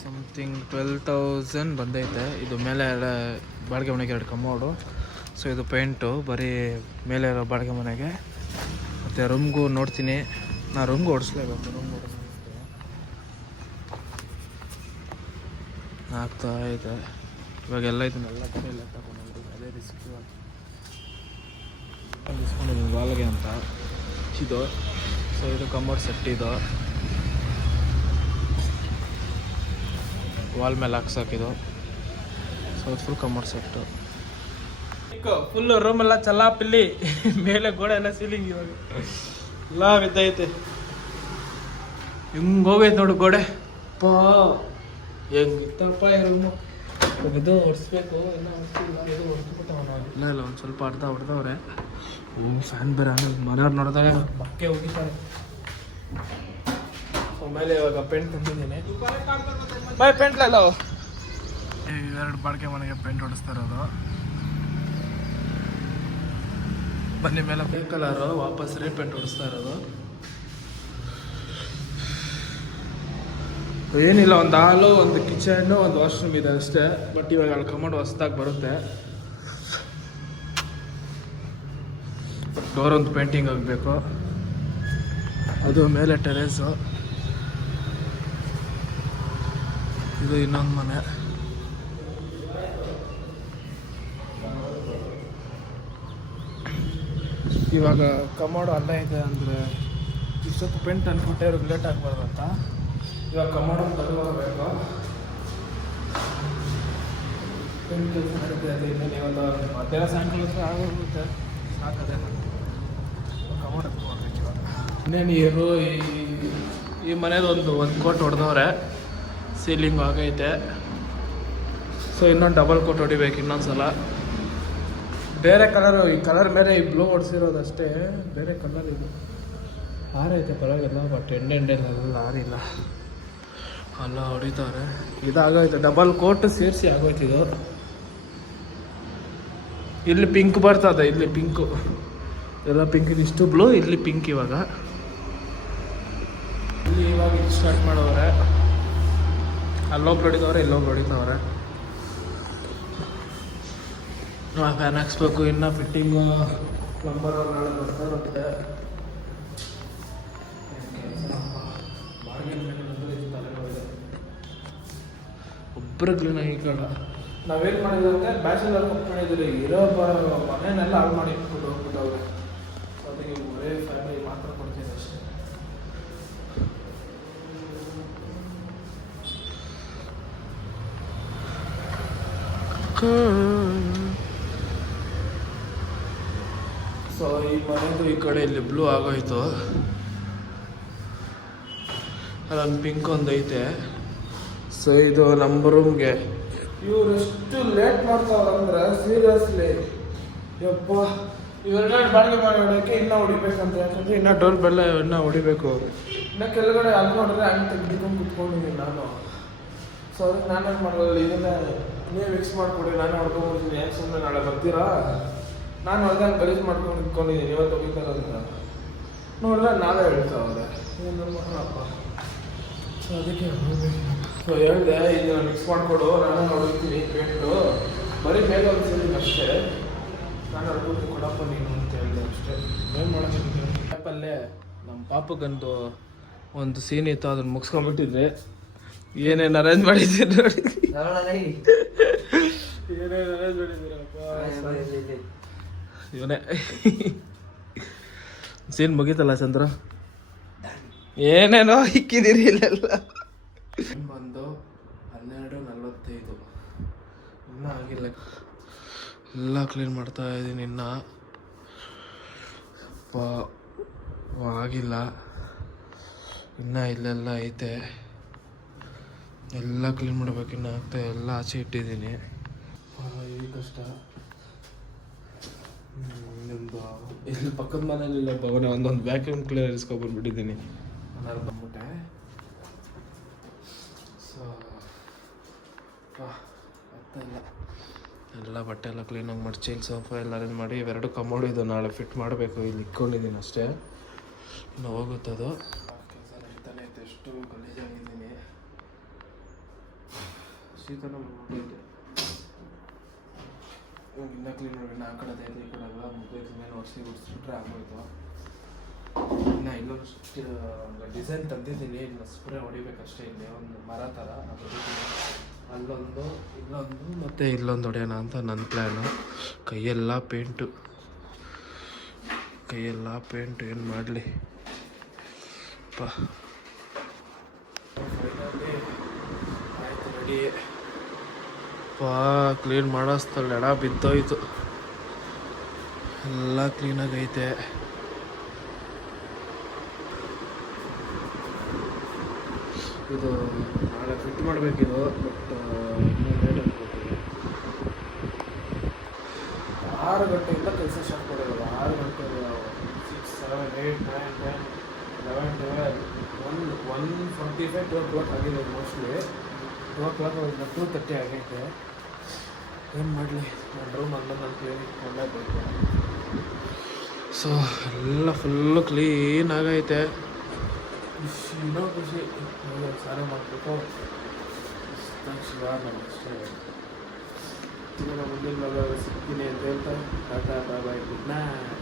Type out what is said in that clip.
Something 12,000 ಬಂದೈತೆ. ಇದು ಮೇಲೆ ಎಲ್ಲ ಬಾಡಿಗೆ ಮನೆಗೆ 2 ಕಮೋಡು. ಸೊ ಇದು ಪೇಂಟು ಬರೀ ಮೇಲೆ ಇರೋ ಬಾಡಿಗೆ ಮನೆಗೆ. ಮತ್ತು ರೂಮ್ಗೂ ನೋಡ್ತೀನಿ, ನಾ ರೂಮ್ಗೂ ಓಡಿಸ್ಲೇಬೇಕು. ರೂಮ್ ಆಗ್ತಾ ಇದೆ ಇವಾಗೆಲ್ಲ. ಇದನ್ನೆಲ್ಲ ಕಡೆಯೆಲ್ಲ ತಗೊಂಡು ಅದೇ ರಿಸ್ಕ್ ಇಸ್ಕೊಂಡಿದ್ದೀನಿ ವಾಲ್ಗೆ ಅಂತ. ಇದು ಸೊ ಇದು ಕಮೋಡ್ ಸೆಟ್. ಇದು ವಾಲ್ ಮೇಲೆ ಹಾಕ್ಸಾಕಿದು. ಸೊ ಇದು ಫುಲ್ ಕಮೋಡ್ ಸೆಟ್ಟು. ಫುಲ್ಲು ರೂಮೆಲ್ಲ ಚಲ್ಲಾಪಿಲ್ಲಿ. ಮೇಲೆ ಗೋಡೆ ಎಲ್ಲ ಸೀಲಿಂಗ್ ಇವಾಗ ಎಲ್ಲ ಬಿದ್ದೈತೆ. ಹಿಂಗೆ ಹೋಗೈತೆ ನೋಡು ಗೋಡೆ. ಪಾ ಹೆಂಗಿತ್ತಪ್ಪ ಈ ರೂಮು. ಇದು ಹೊಡಿಸ್ಬೇಕು, ಇನ್ನೂ ಹೊಡಿಸಿಲ್ಲ. ಇದು ಹೊಡಿಸ್ಬಿಟ್ಟು ಇಲ್ಲ ಇಲ್ಲ ಒಂದು ಸ್ವಲ್ಪ ಅರ್ಧ ಹೊಡೆದವ್ರೆ. ಫ್ಯಾನ್ ಬೇರೆ ಆಮೇಲೆ ಮನೆಯವ್ರು ನೋಡಿದಾಗ ಬಕ್ಕೆ ಹೋಗಿದ್ದಾರೆ. ಮೇಲೆ ಇವಾಗ ಪೇಂಟ್ ತಂದಿದ್ದೀನಿ. ಬಾಯ್ ಪೇಂಟ್ಲೆಲ್ಲ 2 ಬಾಡಿಗೆ ಮನೆಗೆ ಪೇಂಟ್ ಹೊಡಿಸ್ತಾ ಇರೋದು. ಬನ್ನಿ ಮೇಲೆ ಬ್ಲೂ ಕಲರು ವಾಪಸ್ ರೀಪೇಂಟ್ ಹೊಡಿಸ್ತಾ ಇರೋದು. ಏನಿಲ್ಲ, ಒಂದು ಹಾಲು, ಒಂದು ಕಿಚನ್ನು, ಒಂದು ವಾಶ್ರೂಮ್ ಇದೆ ಅಷ್ಟೇ. ಬಟ್ ಇವಾಗ ಅಲ್ಲಿ ಕಮೋಡ್ ಹೊಸ್ದಾಗಿ ಬರುತ್ತೆ. ಡೋರ್ ಒಂದು ಪೇಂಟಿಂಗ್ ಆಗಬೇಕು. ಅದು ಮೇಲೆ ಟೆರೇಸು. ಇದು ಇನ್ನೊಂದು ಮನೆ. ಇವಾಗ ಕಮೋಡ್ ಅಲ್ಲೇ ಇದೆ ಅಂದರೆ ಇಷ್ಟೊತ್ತು ಪೇಂಟ್ ಅಂದ್ಬಿಟ್ಟೆ ಅವ್ರಿಗೆ ಲೇಟ್ ಆಗಬಾರ್ದು ಅಂತ ಇವಾಗ ಕಮೋಡ್ ತಗೋಬೇಕು. ಪೇಂಟ್ ಕೆಲಸ ನಡೀತಾ ಇದೆ. ಇನ್ನೇನು ಇವತ್ತು ಮಧ್ಯಾಹ್ನ ಸಾಯಂಕಾಲ ಆಗೋಗುತ್ತೆ. ಸಾಕದೆ ಕಮೋಡ್ ತಗೋಬೇಕು ಇವಾಗ. ಇನ್ನೇನು ಈ ಮನೇದು ಒಂದು ಕೋಟ್ ಹೊಡೆದವ್ರೆ. ಸೀಲಿಂಗ್ ಆಗೈತೆ. ಸೊ ಇನ್ನೊಂದು ಡಬಲ್ ಕೋಟ್ ಹೊಡಿಬೇಕು ಇನ್ನೊಂದ್ಸಲ. ಬೇರೆ ಕಲರು, ಈ ಕಲರ್ ಮೇಲೆ ಈ ಬ್ಲೂ ಹೊಡ್ಸಿರೋದಷ್ಟೇ. ಬೇರೆ ಕಲರ್ ಇದು ಆರೈತೆ ಪರವಾಗಿಲ್ಲ. ಬಟ್ ಎಂಡೆಲ್ಲ ಆರಿಲ್ಲ. ಎಲ್ಲ ಹೊಡಿತಾರೆ. ಇದಾಗೋಯ್ತು, ಡಬಲ್ ಕೋಟ್ ಸೇರಿಸಿ ಆಗೋಯ್ತು ಇದು. ಇಲ್ಲಿ ಪಿಂಕ್ ಬರ್ತದೆ, ಇಲ್ಲಿ ಪಿಂಕು ಎಲ್ಲ ಪಿಂಕ್. ಇಷ್ಟು ಬ್ಲೂ, ಇಲ್ಲಿ ಪಿಂಕ್. ಇವಾಗ ಇಲ್ಲಿ ಇವಾಗ ಇದು ಸ್ಟಾರ್ಟ್ ಮಾಡೋವ್ರೆ. ಅಲ್ಲೊಬ್ರು ಹೊಡಿತವ್ರೆ, ಇಲ್ಲೊಬ್ರು ಹೊಡಿತವ್ರೆ. ಫ್ಯಾನ್ ಹಾಕ್ಸ್ಬೇಕು. ಇನ್ನು ಫಿಟ್ಟಿಂಗು ಪ್ಲಂಬರ್ ನಾಳೆ ಬರ್ತಾರಂತೆ. ಒಬ್ಬರು ಕ್ಲೀನಾಗಿ ಈ ಕಡೆ ನಾವೇನು ಮಾಡಿದ್ರೆ ಬ್ಯಾಚುಲರ್ ಮಾಡಿದ್ರಿ. ಇರೋ ಮನೆಯನ್ನೆಲ್ಲ ಹಾಳು ಮಾಡಿ ಇಟ್ಬಿಟ್ಟು ಹೋಗ್ಬಿಟ್ಟವ್ರೆ. ಅದಕ್ಕೆ ಒರೇ ಫ್ಯಾಮಿಲಿ ಮಾತ್ರ ಕೊಡ್ತೀನಿ ಅಷ್ಟೇ. ಸೊ ಈ ಮನೆದು ಈ ಕಡೆ ಇಲ್ಲಿ ಬ್ಲೂ ಆಗೋಯ್ತು. ಅಲ್ಲೊಂದು ಪಿಂಕ್ ಒಂದು ಐತೆ. ಸೊ ಇದು ನಮ್ಮ ರೂಮ್ಗೆ ಇವ್ರು ಎಷ್ಟು ಲೇಟ್ ಮಾಡ್ತಾವ್ರಂದ್ರೆ ಸೀರಿಯಸ್ಲಿ ಯಪ್ಪ. ಇವೆರಡು ಬಾಡಿಗೆ ಮಾಡೋಕ್ಕೆ ಇನ್ನೂ ಹೊಡಿಬೇಕಂತ. ಯಾಕಂದರೆ ಇನ್ನೂ ಡೋರ್ ಬೆಲ್ಲ ಇನ್ನೂ ಹೊಡಿಬೇಕು ಅವರು. ಇನ್ನು ಕೆಳಗಡೆ ಅಲ್ಲಿ ನೋಡಿದ್ರೆ ಹಂಗೆ ತೆಗೆದುಕೊಂಡು ಕುತ್ಕೊಂಡಿದ್ದೀನಿ ನಾನು. ಸೊ ಅದಕ್ಕೆ ನಾನೇನು ಮಾಡೋಲ್ಲ, ಇದನ್ನೇ ನೀವು ಮಿಕ್ಸ್ ಮಾಡಿಕೊಡಿ, ನಾನು ಹೊಡ್ಕೊಂಡ್ಬಿಡ್ತೀನಿ. ಯಾಕೆ ಸುಮ್ಮನೆ ನಾಳೆ ಬರ್ತೀರಾ? ನಾನು ಹೊಡೆದಂಗೆ ಗಲೀಜು ಮಾಡ್ಕೊಂಡು ಇಟ್ಕೊಂಡಿದ್ದೀನಿ ಇವತ್ತು ಹೋಗಿದ್ದಾರಂತ. ನೋಡಿದ್ರೆ ನಾವೇ ಹೇಳ್ತಾವ್ರೆ ಏನು ಮಾಡಪ್ಪ. ಸೊ ಅದಕ್ಕೆ ಸೊ ಹೇಳಿದೆ, ಇದನ್ನು ಮಿಕ್ಸ್ ಮಾಡಿಕೊಡು, ನಾನು ಹೊಡಿತೀನಿ ಪೇಂಟು. ಬರೀ ಮೇಲೆ ಒಂದು ಸೀಲಿಂಗ್ ಅಷ್ಟೇ. ನಾನು ಹೊಡ್ಕೊಂಡು ಕೊಡಪ್ಪ ನೀನು ಅಂತ ಹೇಳಿದೆ ಅಷ್ಟೇ. ಏನು ಮಾಡೋಕ್ಕೆ ಆ್ಯಪಲ್ಲೇ ನಮ್ಮ ಪಾಪಗಂದು ಒಂದು ಸೀನ್ ಇತ್ತು, ಅದನ್ನು ಮುಗಿಸ್ಕೊಂಡ್ಬಿಟ್ಟಿದ್ರೆ ಏನೇನು ಅರೇಂಜ್ ಮಾಡಿದ್ದೀರಿ ನೋಡಿ. ಏನೇನು ಅರೇಂಜ್ ಮಾಡಿದ್ದೀರಪ್ಪ. ಇವನೇ ಸೀನ್ ಮುಗೀತಲ್ಲ ಚಂದ್ರ. ಏನೇನೋ ಇಕ್ಕಿದ್ದೀರಿ ಇಲ್ಲೆಲ್ಲ. ಬಂದು 12:45 ಇನ್ನೂ ಆಗಿಲ್ಲ. ಎಲ್ಲ ಕ್ಲೀನ್ ಮಾಡ್ತಾ ಇದ್ದೀನಿ. ಇನ್ನು ಆಗಿಲ್ಲ. ಇನ್ನು ಇಲ್ಲೆಲ್ಲ ಐತೆ, ಎಲ್ಲ ಕ್ಲೀನ್ ಮಾಡ್ಬೇಕು. ಇನ್ನು ಆಗ್ತಾ ಎಲ್ಲ ಆಚೆ ಇಟ್ಟಿದ್ದೀನಿ. ಈ ಕಷ್ಟ. ನಿಮ್ಮದು ಇಲ್ಲಿ ಪಕ್ಕದ ಮನೇಲಿಲ್ಲ ಭವನ ಒಂದೊಂದು ವ್ಯಾಕ್ಯೂಮ್ ಕ್ಲೀನರ್ ಇಸ್ಕೊಬಂದ್ಬಿಟ್ಟಿದ್ದೀನಿ. ನಾನು ಬಂದ್ಬಿಟ್ಟೆ. ಸೊ ಅರ್ಥಲ್ಲ. ಎಲ್ಲ ಬಟ್ಟೆ ಎಲ್ಲ ಕ್ಲೀನಾಗಿ ಮಡ್ಚಿ ಸೋಫಾ ಎಲ್ಲ ಅರೇಂಜ್ ಮಾಡಿ ಇವೆರಡು ಕಮೋಡ್ ಇದು ನಾಳೆ ಫಿಟ್ ಮಾಡಬೇಕು. ಇಲ್ಲಿ ಇಟ್ಕೊಂಡಿದ್ದೀನಿ ಅಷ್ಟೇ, ಇನ್ನು ಹೋಗುತ್ತದು. ಕೆಲಸ ನಡೀತಾನೆ ಐತೆ. ಎಷ್ಟು ಗಲೀಜಾಗಿದ್ದೀನಿ. ಶೀತನ ಮುಗ್ದೈತೆ. ಇನ್ನ ಕ್ಲೀನ್ ಮಾಡಿ ಆ ಕಡೆ ಐತೆ ಈ ಕಡೆ ಎಲ್ಲ ಮುಗ್ದೈತೆ. ಇನ್ನೇನು ವರ್ಷಿ ಗುಡಿಸ್ಬಿಟ್ರೆ ಆಗೋಯ್ತು. ಇನ್ನು ಇಲ್ಲೊಂದು ಡಿಸೈನ್ ತಂದಿದ್ದೀನಿ, ಇನ್ನು ಸ್ಪ್ರೇ ಹೊಡಿಬೇಕಷ್ಟೇ. ಇಲ್ಲಿ ಒಂದು ಮರ ಥರ ಅದು ಅಲ್ಲೊಂದು ಇಲ್ಲೊಂದು ಮತ್ತು ಇಲ್ಲೊಂದು ಹೊಡೆಯೋಣ ಅಂತ ನನ್ನ ಪ್ಲ್ಯಾನು. ಕೈಯೆಲ್ಲ ಪೇಂಟು ಏನು ಮಾಡಲಿ ಫೈನಲಿ ಆಯ್ತು, ರೆಡಿ. ಕ್ಲೀನ್ ಮಾಡಿಸ್ತಲ್ಲ, ಎಡ ಬಿದ್ದೋಯ್ತು. ಎಲ್ಲ ಕ್ಲೀನಾಗೈತೆ. ಇದು ನಾಳೆ ಫಿಟ್ ಮಾಡಬೇಕಿದು, ಬಟ್ ಇನ್ನೂ ಲೇಟ್ ಆಗ್ಬಿಟ್ಟಿದೆ. 6 ಗಂಟೆಯಿಂದ ಕೆಲಸ ಸ್ಟಾರ್ಟ್ ಮಾಡಿರೋದು. 6 ಗಂಟೆ 6, 7, 8, 9, 10, 11, 12, 1:45, 2 o'clock ಆಗಿದೆ ಮೋಸ್ಟ್ಲಿ. 2 o'clock 2:30 ಆಗೈತೆ. ಏನು ಮಾಡಲಿ, ನನ್ನ ರೂಮ್ ನಾನು ಕ್ಲೀನ್ ಇಟ್ಕೊಂಡೇಬೇಕು. ಸೊ ಎಲ್ಲ ಫುಲ್ಲು ಕ್ಲೀನ್ ಆಗೈತೆ. ಖುಷಿನೋ ಖುಷಿ. ಸಾರೆ ಮಾಡಬೇಕು ಶಿವ ನಮಸ್ತೆ. ಮುಂದಿನ ಸಿಗ್ತೀನಿ ಅಂತ ಹೇಳ್ತಾ ಟಾಟಾ ಬಾಯ್ ಬಾಯ್ ಗುಡ್ ನೈಟ್.